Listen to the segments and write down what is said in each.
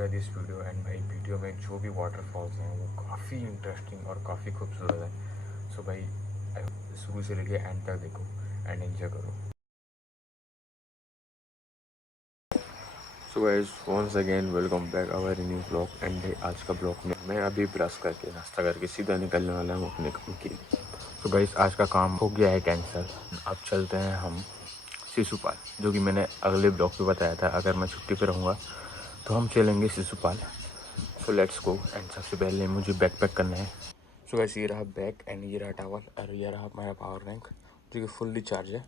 Enjoy this video. And भाई video में जो भी वाटरफॉल्स हैं वो काफ़ी इंटरेस्टिंग और काफ़ी खूबसूरत है। सो भाई शुरू से लेके एंड तक देखो एंड एंजॉय करो। So guys once again welcome back our new blog. And भाई आज का ब्लॉग में मैं अभी ब्रश करके नाश्ता करके सीधा निकलने वाला हूँ अपने काम के लिए। सो गाइस आज का काम हो गया है कैंसिल। अब चलते हैं हम शिशुपाल, जो कि मैंने अगले ब्लॉग पे बताया था अगर मैं छुट्टी पे रहूँगा तो हम चलेंगे शिशुपाल। सो लेट्स गो। एंड सबसे पहले मुझे बैग पैक करना है। सो गाइस ये रहा बैग एंड ये रहा टावल और ये रहा मेरा पावर बैंक जो कि फुल्ली चार्ज है।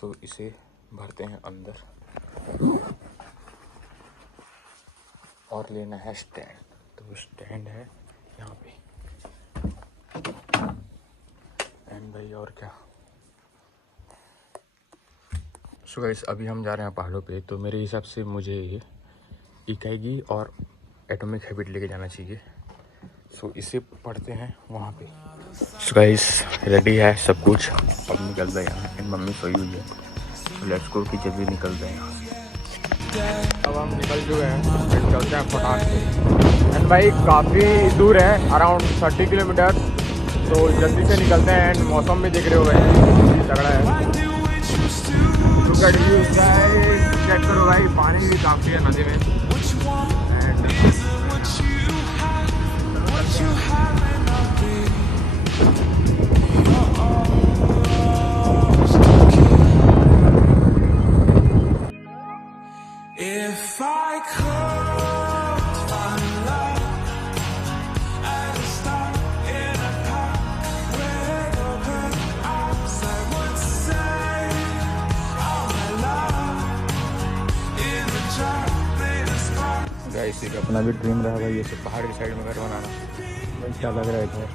सो इसे भरते हैं अंदर और लेना है स्टैंड। तो स्टैंड है यहाँ पे। एंड भाई और क्या। सो गाइस अभी हम जा रहे हैं पहाड़ों पे। तो मेरे हिसाब से मुझे इकाईगी और एटॉमिक हैबिट लेके जाना चाहिए। सो इसे पढ़ते हैं वहाँ पे। सो गाइस रेडी है सब कुछ, अब निकल रहे हैं। एंड मम्मी सोई हुई है। तो लेट्स गो कि जल्दी निकल रहे हैं यहाँ से। अब हम निकल चुके हैं, चलते हैं फटाक से। एंड भाई काफ़ी दूर है, अराउंड 30 किलोमीटर। तो जल्दी से निकलते हैं। एंड मौसम भी देख रहे हो भाई तगड़ा है। चेक करो भाई, पानी भी काफ़ी है नदी में। गाइस एक अपना भी ड्रीम रहा भाई, ये सब पहाड़ की साइड में घर बनाना। भाई क्या लग रहा है इधर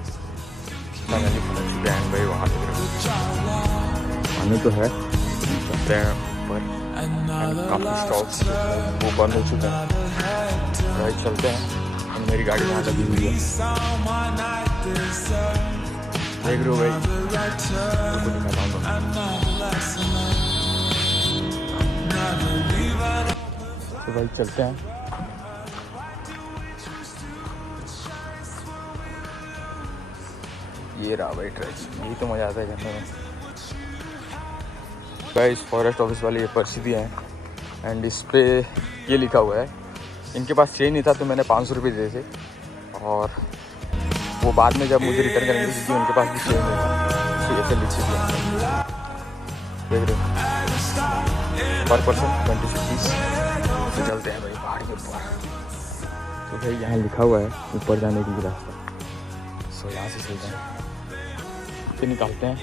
फाइनली पहुँच चुके हैं भाई वहाँ पे। पानी तो है, चलते हैं ऊपर। काफ़ी स्टॉप वो बंद हो चुका है भाई, चलते हैं। और मेरी गाड़ी यहाँ लगी हुई है, देख रहे हो भाई, तो दिखाता हूँ। तो भाई चलते हैं। ये रहा भाई ट्रैक, यही तो मज़ा आता है करने में भाई। इस फॉरेस्ट ऑफिस वाले ये पर्ची दिए हैं एंड इस पे ये लिखा हुआ है। इनके पास चेन नहीं था तो मैंने 500 रुपये दिए थे, और वो बाद में जब मुझे रिटर्न करेंगे क्योंकि उनके पास भी चेन नहीं था। तो ऐसे लिखी दिया, देख रहे हो, पर पर्सन 26 रुपीज़। तो चलते हैं भाई पहाड़ के ऊपर। तो भाई यहाँ लिखा हुआ है ऊपर जाने के लिए रास्ता। सो यहाँ से चलते हैं, फिर निकालते हैं,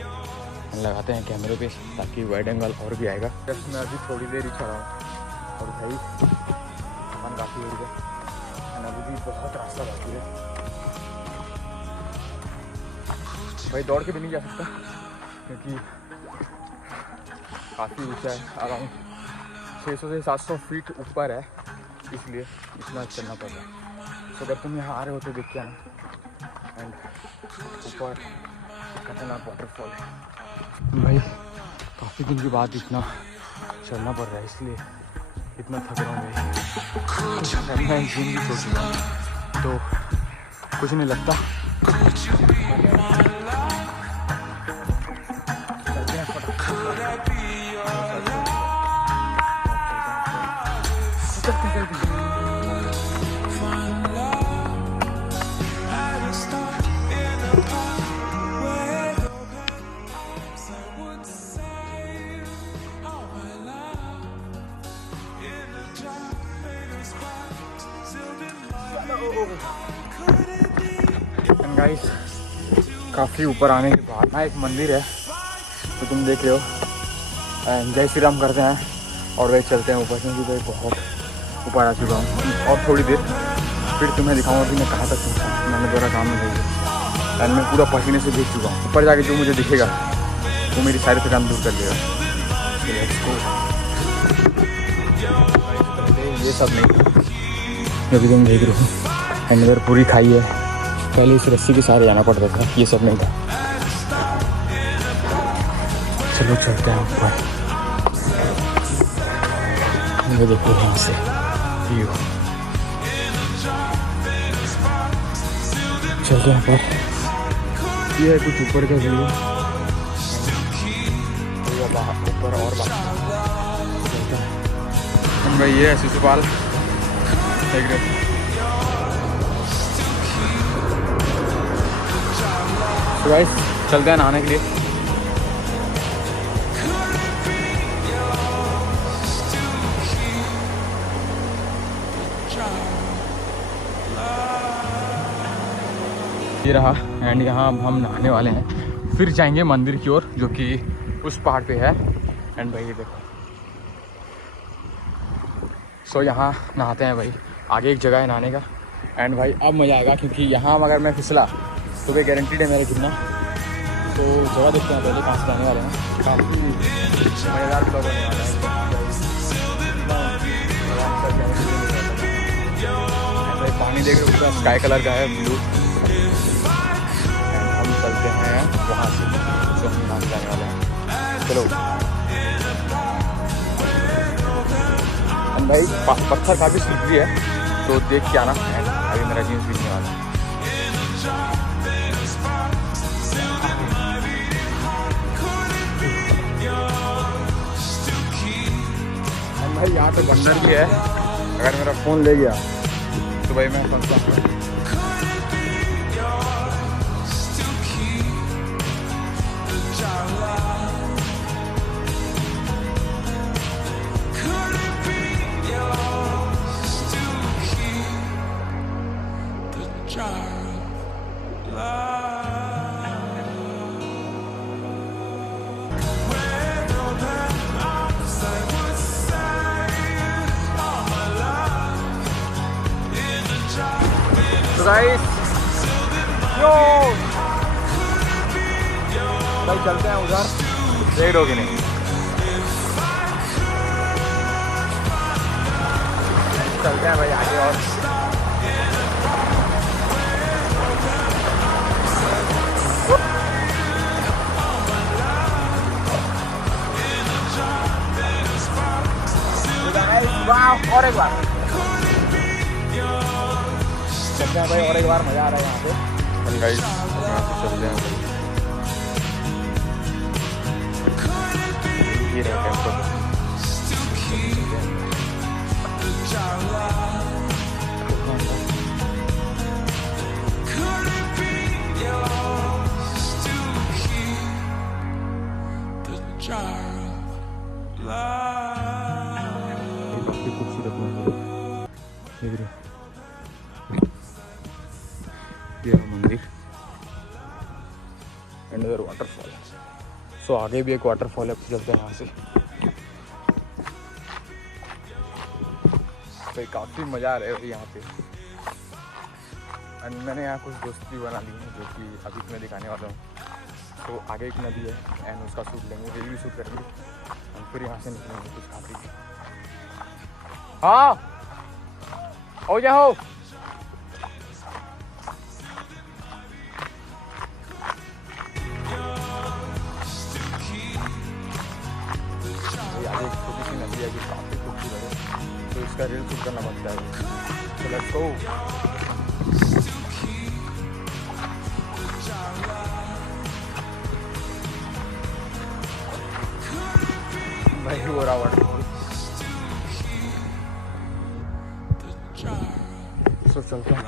लगाते हैं कैमरे पे ताकि वाइड एंगल और भी आएगा। जस्ट मैं अभी थोड़ी देर ही चला हूँ और भाई मन काफ़ी हो गया। अभी भी बहुत रास्ता बाकी है भाई, दौड़ के भी नहीं जा सकता क्योंकि काफ़ी ऊँचा है, अराउंड 600 से 700 फीट ऊपर है, इसलिए इतना चलना पड़ रहा है। तो अगर तुम यहाँ आ रहे हो तो देख के आना। एंड ऊपर खतरनाक वाटरफॉल है भाई। काफ़ी दिन के बाद इतना चलना पड़ रहा है, इसलिए इतना थक रहा हूँ भाई। मैं जिम भी सोच रहा हूँ तो कुछ नहीं लगता। गाइस काफ़ी ऊपर आने के बाद ना एक मंदिर है तो तुम देख रहे हो। जय श्री राम करते हैं और वही चलते हैं ऊपर, क्योंकि भाई बहुत ऊपर आ चुका हूँ। और थोड़ी देर फिर तुम्हें दिखाऊंगा कि मैं कहाँ तक पहुँचा। मैंने पूरा काम में भेजा एंड मैं पूरा पसीने से भीग चुका हूँ। ऊपर जाके जो मुझे दिखेगा वो मेरी सारी थकान दूर कर देगा। ये सब नहीं अभी तुम देख रहे हो। एंड अगर पूरी खाई है, पहले इस रस्सी के सहारे जाना पड़ता था, ये सब नहीं था। चलो चलते हैं ऊपर। ये देखो यहाँ से व्यू। चलते हैं पर ये है कुछ ऊपर का व्यू, ऊपर और बात भाई। ये है शिशुपाल देख रहे हो। तो गाइस चलते हैं नहाने के लिए। ये रहा एंड यहाँ अब हम नहाने वाले हैं, फिर जाएंगे मंदिर की ओर जो कि उस पहाड़ पे है। एंड भाई ये देखो, सो यहाँ नहाते हैं भाई। आगे एक जगह है नहाने का एंड भाई अब मज़ा आएगा, क्योंकि यहाँ अगर मैं फिसला तो भाई गारंटीड है मेरा गिरना। तो जगह देखते हैं पहले कहाँ से जाने वाले हैं। काफ़ी मज़ेदार ब्लॉग होने वाला है। पानी देख रहे हो, पूरा स्काई कलर का है, ब्लू। हम चलते हैं वहाँ से जो हम नहाने जाने वाले हैं। चलो भाई, पत्थर काफ़ी स्लिपरी है तो देख के आना। अभी मेरा जीन्स भीगने वाला है। भाई यहाँ पे बंदर भी है, अगर मेरा फ़ोन ले गया तो भाई मैं फंसता हूँ। गाइस यो भाई चलते हैं उधर, देख रहे हो कि नहीं। चलते हैं भाई आगे और एक बार चलते हैं भाई, और एक बार मज़ा आ रहा है यहाँ पे। गाइस यहाँ से चलते हैं भाई। ये रहा टेम्पल। काफ़ी खूबसूरत मंदिर देख रहे हो। ये मंदिर एंड इधर वाटरफॉल। सो आगे भी एक वाटरफॉल है, चलते हैं यहाँ से। भाई काफ़ी मज़ा आ रहा है यहाँ पे। एंड मैंने यहाँ कुछ दोस्त भी बना ली हैं जो कि अभी मैं दिखाने वाला हूँ। तो आगे एक नदी है एंड उसका शूट लेंगे, रील भी शूट करेंगे और फिर यहाँ से निकलेंगे कुछ काफ़ी। हाँ हो जाओ। आगे एक छोटी सी नदी है जो काफ़ी खूबसूरत है, तो इसका रील शूट करना बनता है। तो लेट्स गो। भाई हो रहा वाटरफॉल। सो चलते हैं।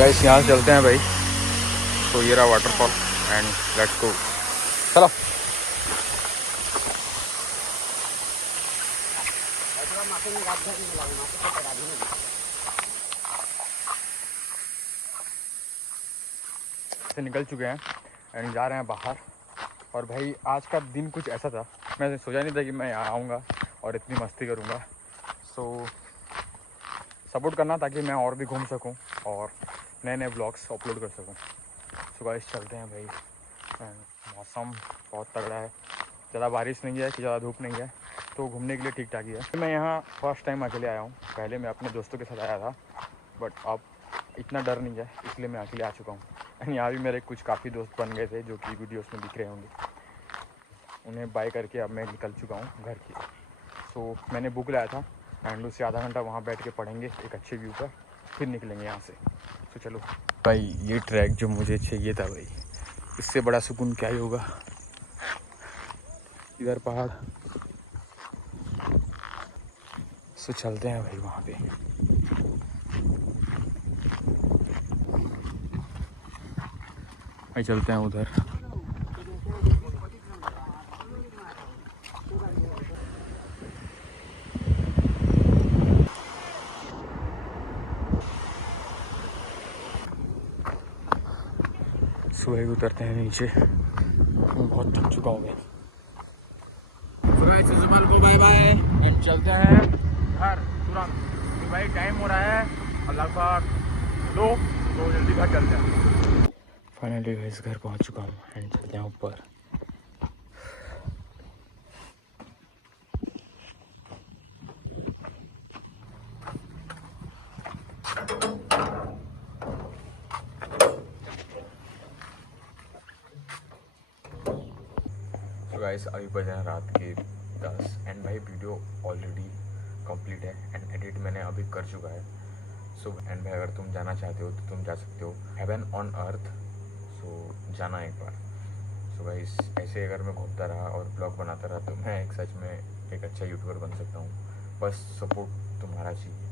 गाइस यहाँ से चलते हैं भाई। तो ये रहा वाटरफॉल एंड लेट्स गो। चलो से निकल चुके हैं एंड जा रहे हैं बाहर। और भाई आज का दिन कुछ ऐसा था, मैं सोचा नहीं था कि मैं यहाँ आऊँगा और इतनी मस्ती करूँगा। सो सपोर्ट करना ताकि मैं और भी घूम सकूँ और नए नए ब्लॉग्स अपलोड कर सकूँ। सो गाइस चलते हैं भाई। मौसम बहुत तगड़ा है ज़्यादा बारिश नहीं है कि ज़्यादा धूप नहीं है, तो घूमने के लिए ठीक ठाक ही है। मैं यहाँ फर्स्ट टाइम अकेले आया हूँ, पहले मैं अपने दोस्तों के साथ आया था, बट अब इतना डर नहीं है, इसलिए मैं अकेले आ चुका हूँ। एंड यहाँ भी मेरे कुछ काफ़ी दोस्त बन गए थे जो कि वीडियोस में दिख रहे होंगे, उन्हें बाय करके अब मैं निकल चुका हूँ घर की। तो मैंने बुक लाया था एंड उससे आधा घंटा वहाँ बैठ के पढ़ेंगे एक अच्छे व्यू पर, फिर निकलेंगे यहाँ से। तो चलो भाई, ये ट्रैक जो मुझे चाहिए था भाई, इससे बड़ा सुकून क्या ही होगा। इधर पहाड़, सो चलते हैं भाई वहाँ पे। भाई चलते हैं उधर। सुबह उतरते हैं नीचे, मैं बहुत थक चुका हूँ मैं। को बाय बाय एंड चलते हैं घर तुरंत। भाई टाइम हो रहा है और लगभग 2, तो जल्दी घर चलते हैं। फाइनली गाइस घर पहुँच चुका हूँ एंड चलते हैं ऊपर। गाइस अभी बजे हैं रात के 10 एंड भाई वीडियो ऑलरेडी कंप्लीट है एंड एडिट मैंने अभी कर चुका है। सो एंड भाई अगर तुम जाना चाहते हो तो तुम जा सकते हो, हेवन ऑन अर्थ। सो जाना एक बार। सो गाइस ऐसे अगर मैं घूमता रहा और ब्लॉग बनाता रहा तो मैं एक सच में एक अच्छा यूट्यूबर बन सकता हूँ। बस सपोर्ट तुम्हारा चाहिए।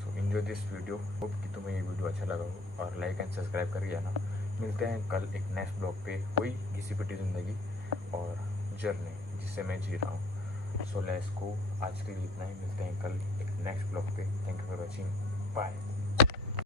So enjoy this video. Hope कि तुम्हें ये वीडियो अच्छा लगा हो और लाइक एंड सब्सक्राइब कर जाना। मिलते हैं कल एक नेक्स्ट ब्लॉग पे, कोई घिसी पिटी ज़िंदगी और जर्नी जिससे मैं जी रहा हूँ। So let's go. आज के लिए इतना ही, मिलते हैं कल एक नेक्स्ट ब्लॉग पे। Thank you for watching, bye.